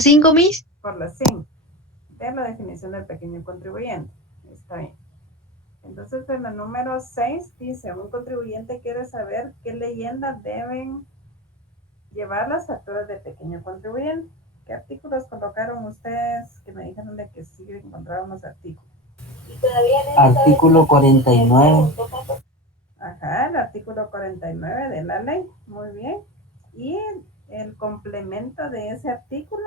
¿5, Miss? Por la 5. De la definición del pequeño contribuyente. Está bien. Entonces, en la número 6 dice, un contribuyente quiere saber qué leyendas deben llevar las facturas de pequeño contribuyente. ¿Qué artículos colocaron ustedes que me dijeron de que sí encontraron los artículos? Artículo 49. Ajá, el artículo 49 de la ley. Muy bien. Y el complemento de ese artículo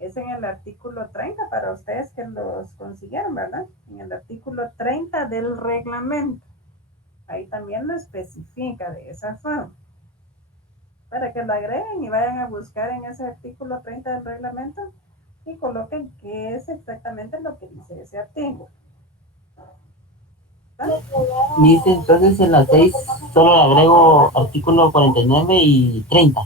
es en el artículo 30 para ustedes que los consiguieron, ¿verdad? En el artículo 30 del reglamento. Ahí también lo especifica de esa forma. Para que lo agreguen y vayan a buscar en ese artículo 30 del reglamento y coloquen qué es exactamente lo que dice ese artículo. Dice entonces en la 6 solo le agrego artículo 49 y 30.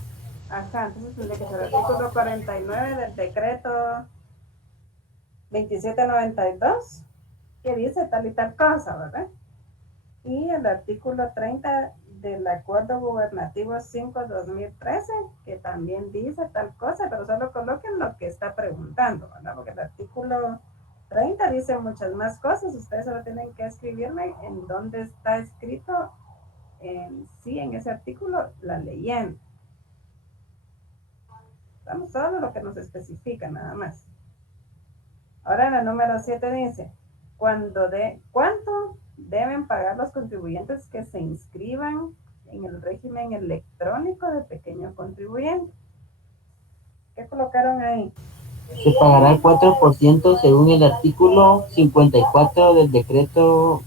Ajá, entonces tendría que ser el artículo 49 del decreto 2792, que dice tal y tal cosa, ¿verdad? Y el artículo 30 del Acuerdo Gubernativo 5-2013, que también dice tal cosa, pero solo coloquen lo que está preguntando, ¿verdad? Porque el artículo 30 dice muchas más cosas, ustedes solo tienen que escribirme en dónde está escrito en sí, en ese artículo, la leyenda. Estamos solo lo que nos especifica, nada más. Ahora en el número 7 dice, ¿cuánto deben pagar los contribuyentes que se inscriban en el régimen electrónico de pequeño contribuyente? ¿Qué colocaron ahí? Se pagará el 4% según el artículo 54 del decreto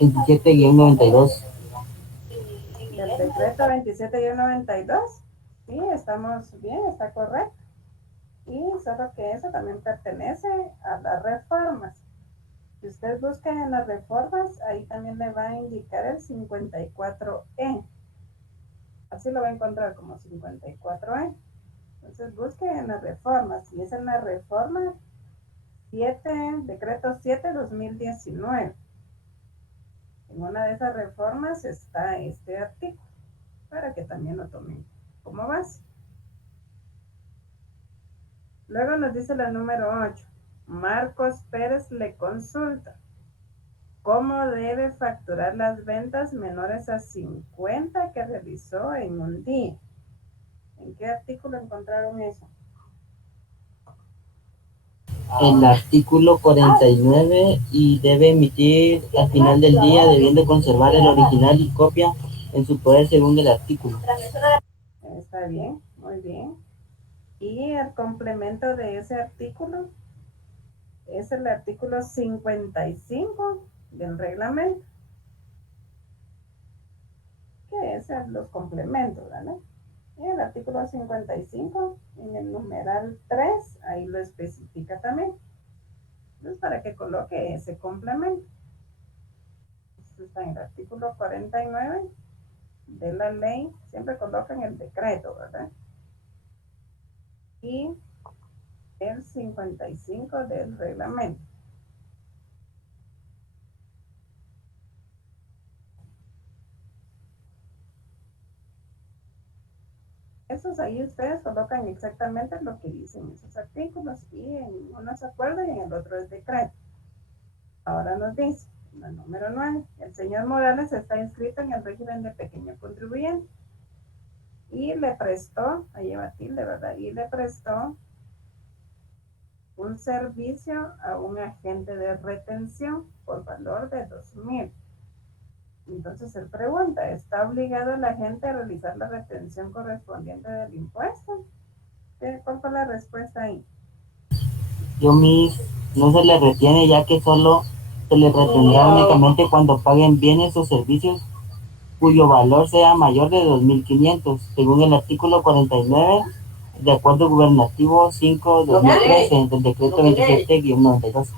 27-92. Del decreto 27-92. Sí, estamos bien, está correcto. Y solo que eso también pertenece a las reformas. Si ustedes buscan en las reformas, ahí también le va a indicar el 54E. Así lo va a encontrar como 54E. Entonces busquen en las reformas. Si es en la reforma 7, decreto 7-2019. En una de esas reformas está este artículo, para que también lo tomen como base. Luego nos dice la número 8. Marcos Pérez le consulta cómo debe facturar las ventas menores a 50 que realizó en un día. ¿En qué artículo encontraron eso? El artículo 49 y debe emitir al final del día debiendo conservar el original y copia en su poder según el artículo. Está bien, muy bien. Y el complemento de ese artículo es el artículo 55 del reglamento, que es los complementos, ¿verdad? Y el artículo 55, en el numeral 3, ahí lo especifica también. Entonces, para que coloque ese complemento. Entonces, está en el artículo 49 de la ley, siempre colocan el decreto, ¿verdad? Y el 55 del reglamento. Esos ahí ustedes colocan exactamente lo que dicen esos artículos y en uno es acuerdo y en el otro es decreto. Ahora nos dice, el número 9, el señor Morales está inscrito en el régimen de pequeño contribuyente y le prestó, ahí lleva tilde, ¿verdad? Y le prestó un servicio a un agente de retención por valor de 2,000. Entonces él pregunta, ¿está obligado el agente a realizar la retención correspondiente del impuesto? ¿Cuál fue la respuesta ahí? No se le retiene ya que solo se le retendrá únicamente cuando paguen bienes o servicios cuyo valor sea mayor de 2.500, según el artículo 49 de Acuerdo Gubernativo 5-2013 del decreto 27-92.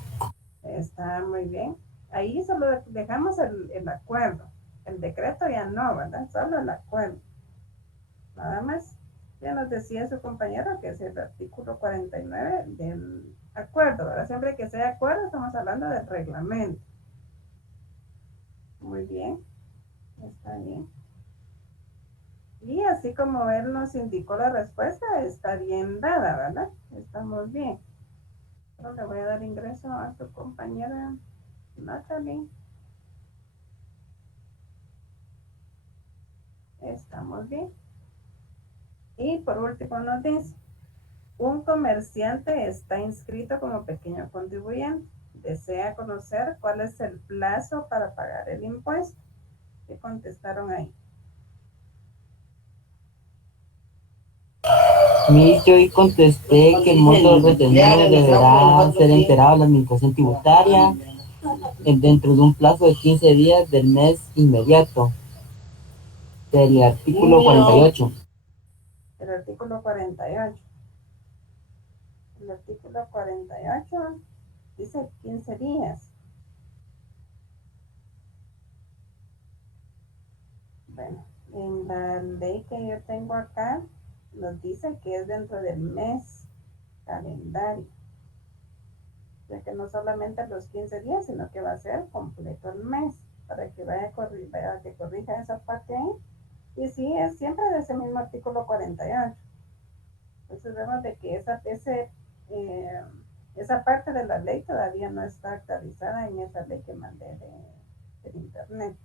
Está muy bien. Ahí solo dejamos el acuerdo. El decreto ya no, ¿verdad? Solo el acuerdo. Nada más. Ya nos decía su compañero que es el artículo 49 del acuerdo, ¿verdad? Siempre que sea acuerdo estamos hablando del reglamento. Muy bien. Está bien. Y así como él nos indicó la respuesta, está bien dada, ¿verdad? Estamos bien. Pero le voy a dar ingreso a su compañera Natalie. Estamos bien. Y por último nos dice, un comerciante está inscrito como pequeño contribuyente. Desea conocer cuál es el plazo para pagar el impuesto. ¿Qué contestaron ahí? Yo y contesté que el monto retenido deberá ser enterado a la administración tributaria dentro de un plazo de 15 días del mes inmediato del artículo 48. El artículo 48. El artículo 48 dice 15 días. Bueno, en la ley que yo tengo acá nos dice que es dentro del mes calendario. O sea que no solamente los 15 días, sino que va a ser completo el mes para que vaya que corrija esa parte ahí. Y sí, es siempre de ese mismo artículo 48. Entonces vemos de que eh, esa parte de la ley todavía no está actualizada en esa ley que mandé de internet.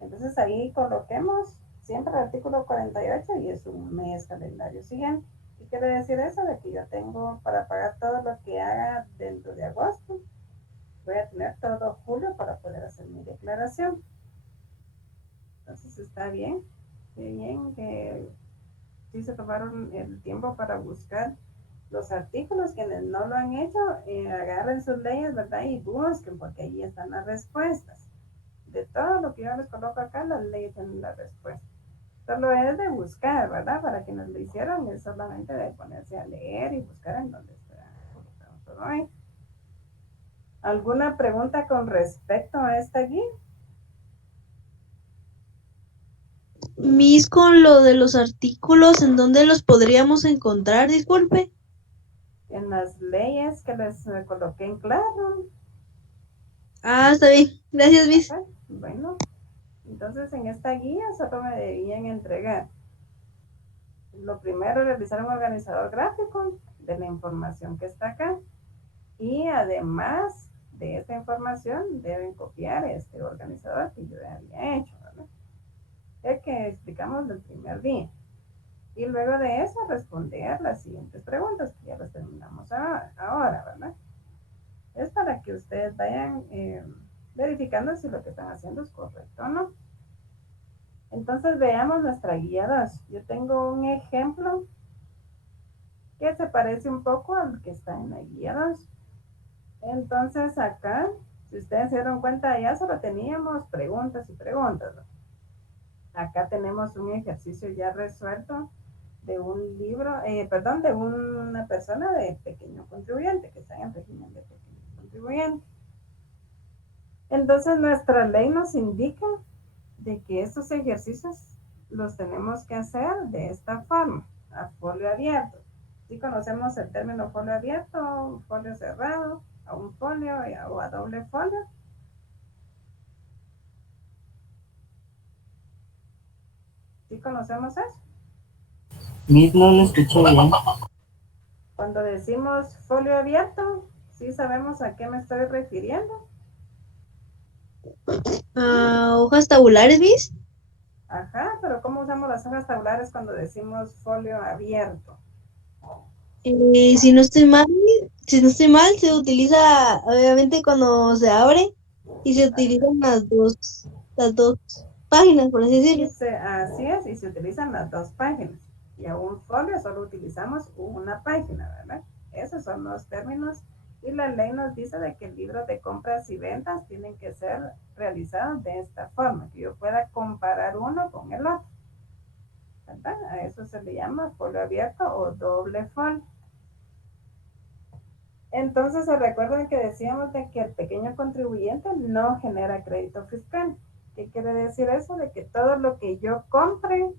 Entonces ahí coloquemos siempre el artículo 48 y es un mes calendario siguiente. ¿Qué quiere decir eso? De que yo tengo para pagar todo lo que haga dentro de agosto. Voy a tener todo julio para poder hacer mi declaración. Entonces está bien. Qué bien que sí se tomaron el tiempo para buscar los artículos. Quienes no lo han hecho, agarren sus leyes, ¿verdad? Y busquen, porque ahí están las respuestas. De todo lo que yo les coloco acá, las leyes tienen la respuesta. Solo es de buscar, ¿verdad? Para quienes lo hicieron, es solamente de ponerse a leer y buscar en donde está colocado todo ahí. ¿Alguna pregunta con respecto a esta guía? Miss, con lo de los artículos, ¿en dónde los podríamos encontrar? Disculpe. En las leyes que les coloqué en claro. Ah, está bien. Gracias, Miss. Ajá. Bueno, entonces en esta guía solo me debían entregar. Lo primero, realizar un organizador gráfico de la información que está acá. Y además de esta información, deben copiar este organizador que yo había hecho, ¿verdad? El que explicamos del primer día. Y luego de eso, responder las siguientes preguntas, que ya las terminamos ahora, ¿verdad? Es para que ustedes vayan verificando si lo que están haciendo es correcto o no. Entonces veamos nuestra guía 2. Yo tengo un ejemplo que se parece un poco al que está en la guía 2. Entonces acá, si ustedes se dieron cuenta, ya solo teníamos preguntas y preguntas, ¿no? Acá tenemos un ejercicio ya resuelto de un libro, perdón, de una persona de pequeño contribuyente, que está en régimen de pequeño contribuyente. Entonces nuestra ley nos indica de que estos ejercicios los tenemos que hacer de esta forma, a folio abierto. Si conocemos el término folio abierto, folio cerrado, a un folio o a doble folio. ¿Sí conocemos eso? No lo escuché bien. Cuando decimos folio abierto, ¿sí sabemos a qué me estoy refiriendo? Ah, hojas tabulares, Miss. Ajá, pero ¿cómo usamos las hojas tabulares cuando decimos folio abierto? Si no estoy mal, se utiliza obviamente cuando se abre y se utilizan las dos páginas, por así decirlo. Así es, y se utilizan las dos páginas. Y a un folio solo utilizamos una página, ¿verdad? Esos son los términos. Y la ley nos dice de que el libro de compras y ventas tienen que ser realizados de esta forma, que yo pueda comparar uno con el otro, ¿verdad? A eso se le llama folio abierto o doble folio. Entonces se recuerdan que decíamos de que el pequeño contribuyente no genera crédito fiscal. ¿Qué quiere decir eso? De que todo lo que yo compre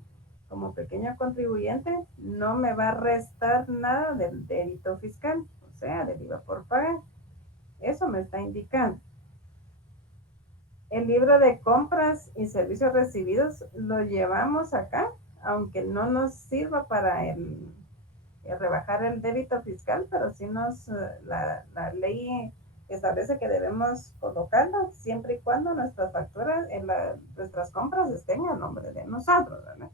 como pequeño contribuyente no me va a restar nada del débito fiscal, o sea, del IVA por pagar. Eso me está indicando. El libro de compras y servicios recibidos lo llevamos acá, aunque no nos sirva para rebajar el débito fiscal, pero sí la ley establece que debemos colocarlo siempre y cuando nuestras facturas, nuestras compras estén a nombre de nosotros, ¿verdad?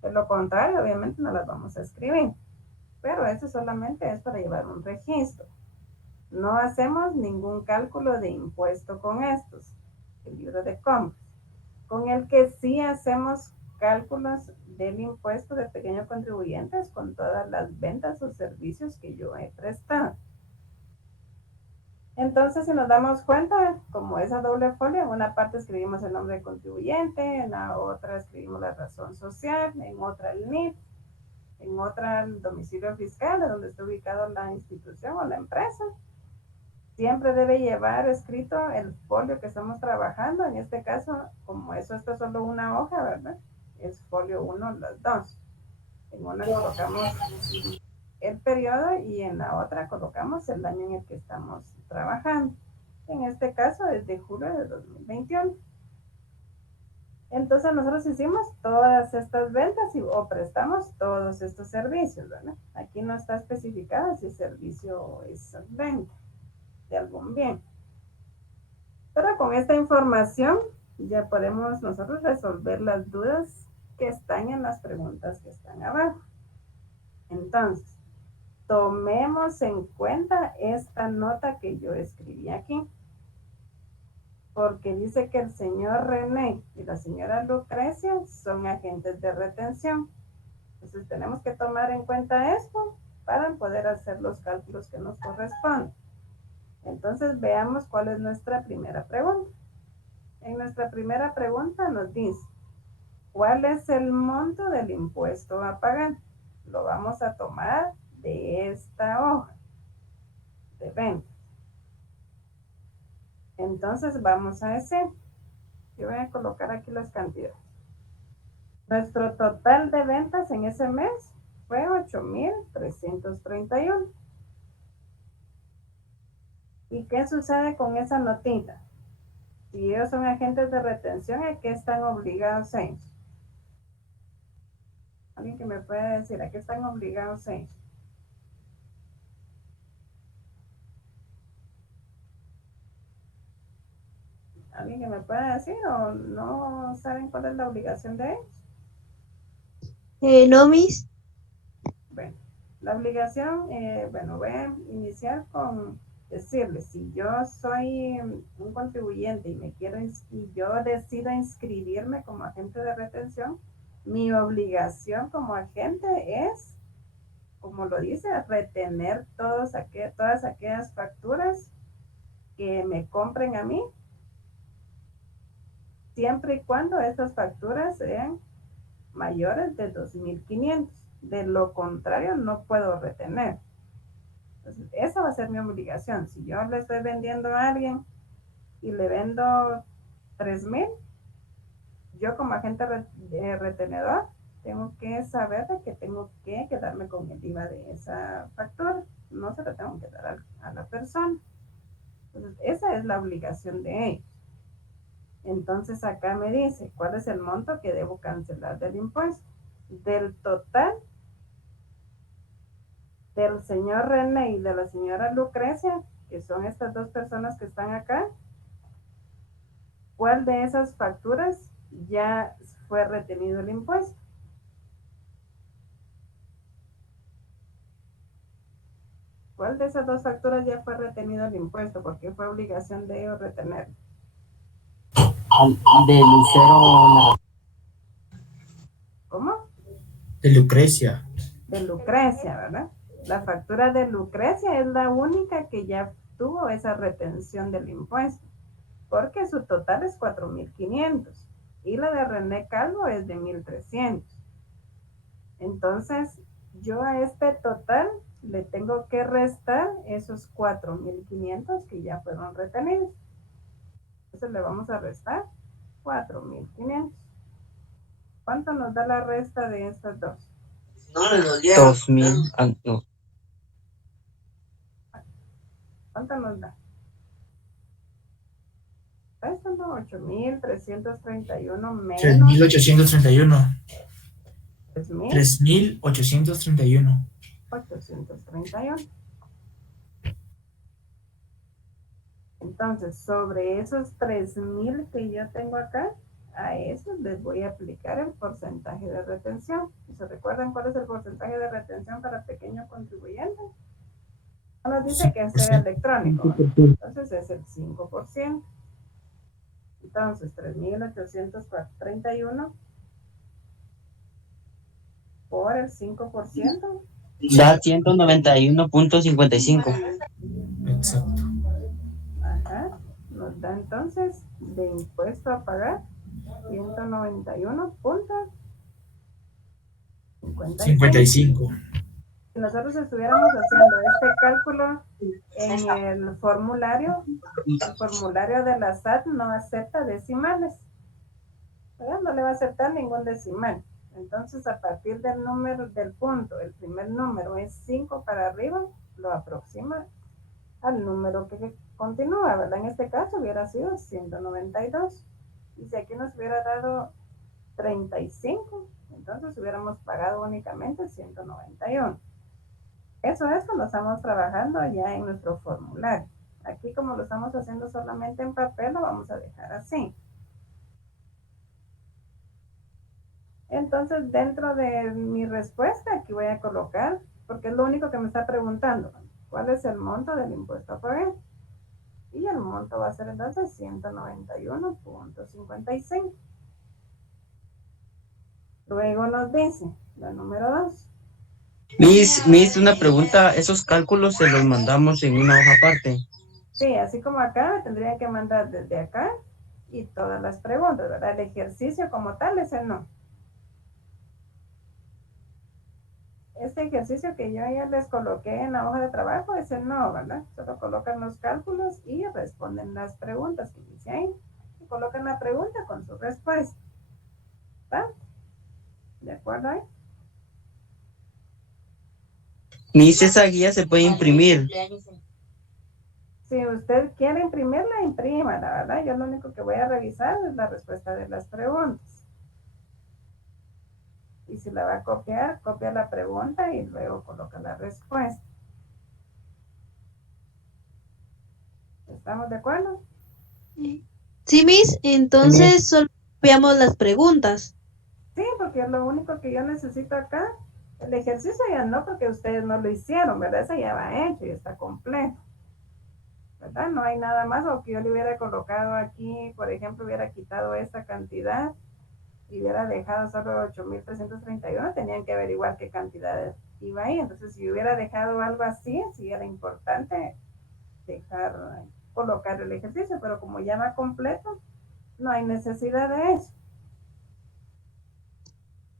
De lo contrario, obviamente no las vamos a escribir, pero eso solamente es para llevar un registro. No hacemos ningún cálculo de impuesto con estos, el libro de compras. Con el que sí hacemos cálculos del impuesto de pequeños contribuyentes con todas las ventas o servicios que yo he prestado. Entonces, si nos damos cuenta, como esa doble folio, en una parte escribimos el nombre del contribuyente, en la otra escribimos la razón social, en otra el NIF, en otra el domicilio fiscal, de donde está ubicado la institución o la empresa. Siempre debe llevar escrito el folio que estamos trabajando. En este caso, como eso está solo una hoja, ¿verdad? Es folio 1, las dos. En una colocamos el periodo y en la otra colocamos el año en el que estamos trabajando. En este caso es de julio de 2021. Entonces nosotros hicimos todas estas ventas o prestamos todos estos servicios, ¿verdad? Aquí no está especificado si el servicio es venta de algún bien. Pero con esta información ya podemos nosotros resolver las dudas que están en las preguntas que están abajo. Entonces, tomemos en cuenta esta nota que yo escribí aquí, porque dice que el señor René y la señora Lucrecia son agentes de retención. Entonces tenemos que tomar en cuenta esto para poder hacer los cálculos que nos corresponden. Entonces veamos cuál es nuestra primera pregunta. En nuestra primera pregunta nos dice, ¿cuál es el monto del impuesto a pagar? Lo vamos a tomar de esta hoja de venta. Entonces vamos a decir, yo voy a colocar aquí las cantidades. Nuestro total de ventas en ese mes fue 8,331. ¿Y qué sucede con esa notita? Si ellos son agentes de retención, ¿a qué están obligados ellos? ¿Alguien que me pueda decir a qué están obligados ellos? ¿Alguien que me pueda decir o no saben cuál es la obligación de ellos? No, Miss. Bueno, la obligación, voy a iniciar con decirles, si yo soy un contribuyente y yo decido inscribirme como agente de retención, mi obligación como agente es, como lo dice, retener todas aquellas facturas que me compren a mí, siempre y cuando estas facturas sean mayores de 2,500. De lo contrario, no puedo retener. Entonces, esa va a ser mi obligación. Si yo le estoy vendiendo a alguien y le vendo 3,000, yo como agente retenedor tengo que saber de que tengo que quedarme con el IVA de esa factura. No se la tengo que dar a la persona. Entonces, esa es la obligación de ellos. Entonces acá me dice, ¿cuál es el monto que debo cancelar del impuesto? Del total del señor René y de la señora Lucrecia, que son estas dos personas que están acá, ¿cuál de esas facturas ya fue retenido el impuesto? ¿Cuál de esas dos facturas ya fue retenido el impuesto? Porque fue obligación de ellos retenerlo. De Lucero. ¿Cómo? De Lucrecia. De Lucrecia, ¿verdad? La factura de Lucrecia es la única que ya tuvo esa retención del impuesto, porque su total es 4,500 y la de René Calvo es de 1,300. Entonces, yo a este total le tengo que restar esos 4,500 que ya fueron retenidos. Entonces le vamos a restar 4,500. ¿Cuánto nos da la resta de estas dos? 2,000. No. ¿Cuánto nos da? réstalo, 8.331 menos 3.831. 3.831. 3.831. Entonces, sobre esos 3.000 que yo tengo acá, a esos les voy a aplicar el porcentaje de retención. ¿Se recuerdan cuál es el porcentaje de retención para pequeño contribuyente? No nos dice que sea 5%. electrónico, ¿verdad? Entonces es el 5%. Entonces, 3.831 por el 5%. Da 191.55. Exacto. Ajá. Nos da entonces de impuesto a pagar 191.55. 55. Si nosotros estuviéramos haciendo este cálculo en el formulario de la SAT no acepta decimales, ¿verdad? No le va a aceptar ningún decimal. Entonces, a partir del número del punto, el primer número es 5 para arriba, lo aproxima al número que continúa, ¿verdad? En este caso hubiera sido 192. Y si aquí nos hubiera dado 35, entonces hubiéramos pagado únicamente 191. Eso es cuando estamos trabajando ya en nuestro formulario. Aquí, como lo estamos haciendo solamente en papel, lo vamos a dejar así. Entonces, dentro de mi respuesta, aquí voy a colocar, porque es lo único que me está preguntando, ¿cuál es el monto del impuesto a pagar? Y el monto va a ser entonces 191.55. Luego nos dice, la número 2. Miss, una pregunta, esos cálculos se los mandamos en una hoja aparte. Sí, así como acá, me tendría que mandar desde acá y todas las preguntas, ¿verdad? El ejercicio como tal es el no. Este ejercicio que yo ya les coloqué en la hoja de trabajo es el no, ¿verdad? Solo colocan los cálculos y responden las preguntas que dice ahí. Y colocan la pregunta con su respuesta. ¿Está? ¿De acuerdo ahí? Miss, esa guía se puede imprimir. Si usted quiere imprimirla, imprima, la verdad. Yo lo único que voy a revisar es la respuesta de las preguntas. Y si la va a copiar, copia la pregunta y luego coloca la respuesta. ¿Estamos de acuerdo? Sí, Miss, entonces solo copiamos las preguntas. Sí, porque es lo único que yo necesito acá. El ejercicio ya no, porque ustedes no lo hicieron, ¿verdad? Ese ya va hecho y está completo. ¿Verdad? No hay nada más, o que yo le hubiera colocado aquí, por ejemplo, hubiera quitado esta cantidad y hubiera dejado solo 8.331, tenían que averiguar qué cantidad iba ahí. Entonces, si hubiera dejado algo así, sí era importante colocar el ejercicio, pero como ya va completo, no hay necesidad de eso.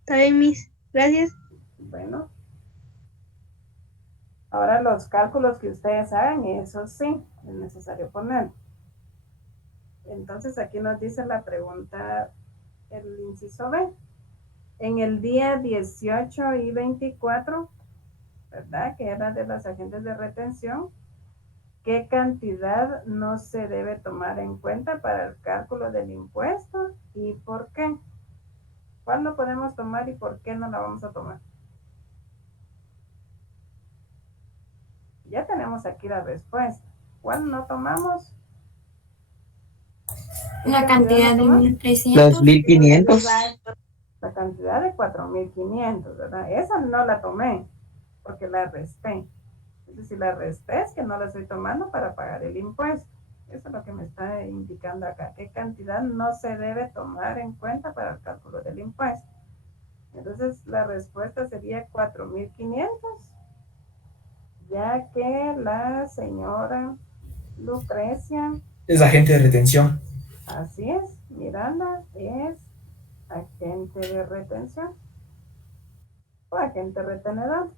Está bien, Miss. Gracias. Bueno, ahora los cálculos que ustedes hagan, eso sí, es necesario poner. Entonces, aquí nos dice la pregunta, el inciso B. En el día 18 y 24, ¿verdad? Que era de los agentes de retención, ¿qué cantidad no se debe tomar en cuenta para el cálculo del impuesto y por qué? ¿Cuál no podemos tomar y por qué no la vamos a tomar? Ya tenemos aquí la respuesta. ¿Cuál no tomamos? La cantidad de no 1.300. Los 1.500. La cantidad de 4.500, ¿verdad? Esa no la tomé porque la resté. Entonces, si la resté es que no la estoy tomando para pagar el impuesto. Eso es lo que me está indicando acá. ¿Qué cantidad no se debe tomar en cuenta para el cálculo del impuesto? Entonces, la respuesta sería 4.500, ya que la señora Lucrecia, Es agente de retención. así es, Miranda es agente de retención o agente retenedor.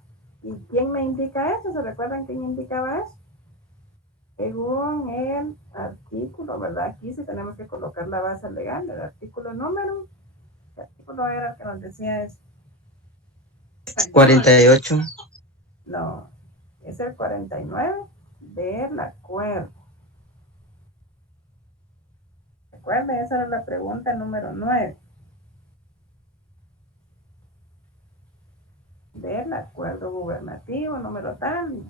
¿Y quién me indica eso? ¿Se recuerdan quién indicaba eso? Según el artículo, ¿verdad? Aquí sí tenemos que colocar la base legal, el artículo número. ¿Qué artículo era el que nos decía eso? 48. No, es el 49 del acuerdo. Recuerden, esa era la pregunta número 9. Del acuerdo gubernativo número tal,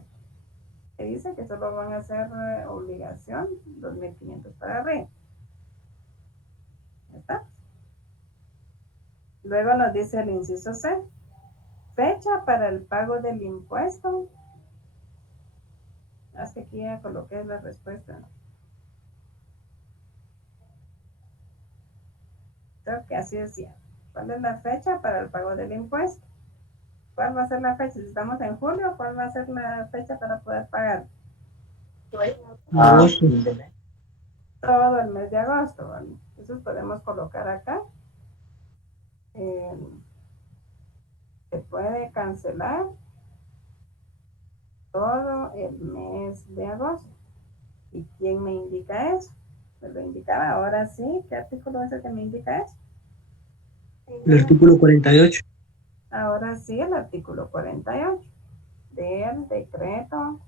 que dice que solo van a hacer obligación 2.500 para arriba. ¿Está? Luego nos dice el inciso C. Fecha para el pago del impuesto. Hasta aquí ya coloqué la respuesta. Creo que así decía. ¿Cuál es la fecha para el pago del impuesto? ¿Cuál va a ser la fecha? Si estamos en julio, ¿cuál va a ser la fecha para poder pagar? Agosto. Todo el mes de agosto, ¿vale? Entonces podemos colocar acá. Se puede cancelar todo el mes de agosto. ¿Y quién me indica eso? Me lo indicaba. Ahora sí, ¿qué artículo es el que me indica eso? El artículo 48. Ahora sí, el artículo 48 del decreto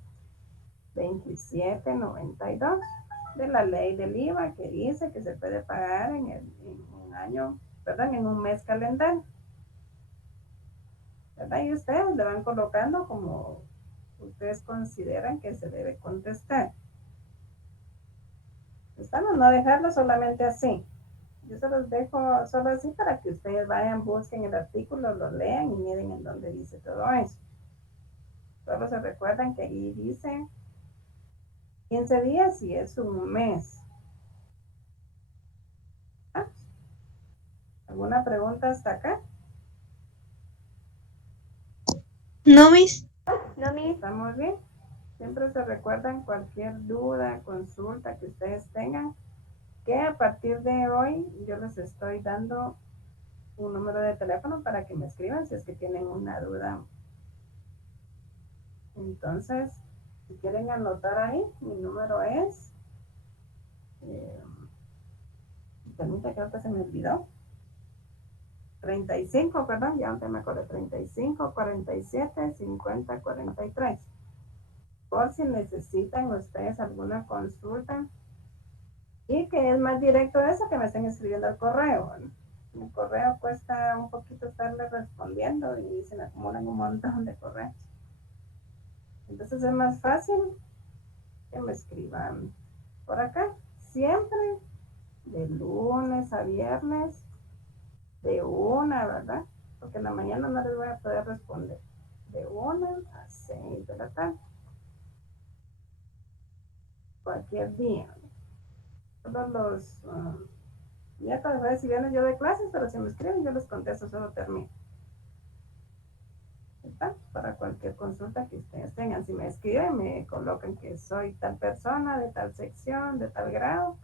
2792 de la ley del IVA, que dice que se puede pagar en un año, perdón, en un mes calendario. ¿Verdad? Y ustedes le van colocando como ustedes consideran que se debe contestar. Estamos no dejarlo solamente así. Yo se los dejo solo así para que ustedes vayan, busquen el artículo, lo lean y miren en dónde dice todo eso. Solo se recuerdan que ahí dice 15 días y es un mes. ¿Ah? ¿Alguna pregunta hasta acá? No, Miss. ¿Estamos bien? Siempre se recuerdan cualquier duda, consulta que ustedes tengan, que a partir de hoy yo les estoy dando un número de teléfono para que me escriban si es que tienen una duda. Entonces, si quieren anotar ahí, mi número es, permítame, creo que se me olvidó, 35, perdón, ya antes me acuerdo, 35 47 50 43. Por si necesitan ustedes alguna consulta, y que es más directo eso, que me estén escribiendo al correo. El correo cuesta un poquito estarle respondiendo y se me acumulan un montón de correos. Entonces es más fácil que me escriban por acá, siempre de lunes a viernes, de 1, ¿verdad? Porque en la mañana no les voy a poder responder. De 1 a 6 de la tarde. Cualquier día. Todos los miércoles, jueves y viernes yo doy clases, pero si me escriben yo les contesto, solo termino. ¿Está? Para cualquier consulta que ustedes tengan. Si me escriben, me colocan que soy tal persona, de tal sección, de tal grado,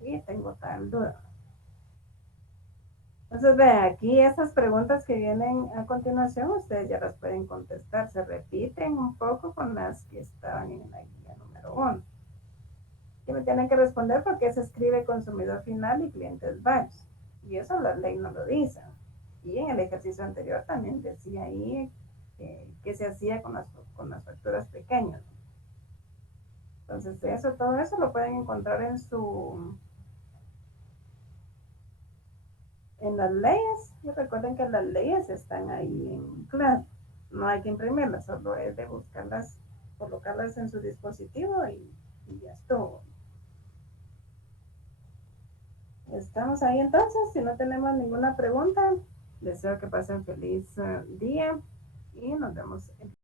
y tengo tal duda. Entonces, vean, aquí estas preguntas que vienen a continuación, ustedes ya las pueden contestar. Se repiten un poco con las que estaban en la guía número 1. Que me tienen que responder porque se escribe consumidor final y clientes varios. Y eso la ley no lo dice. Y en el ejercicio anterior también decía ahí que se hacía con las facturas pequeñas. Entonces, todo eso lo pueden encontrar en las leyes. Y recuerden que las leyes están ahí en claro. No hay que imprimirlas, solo es de buscarlas, colocarlas en su dispositivo y ya estuvo. Estamos ahí entonces. Si no tenemos ninguna pregunta, deseo que pasen feliz día y nos vemos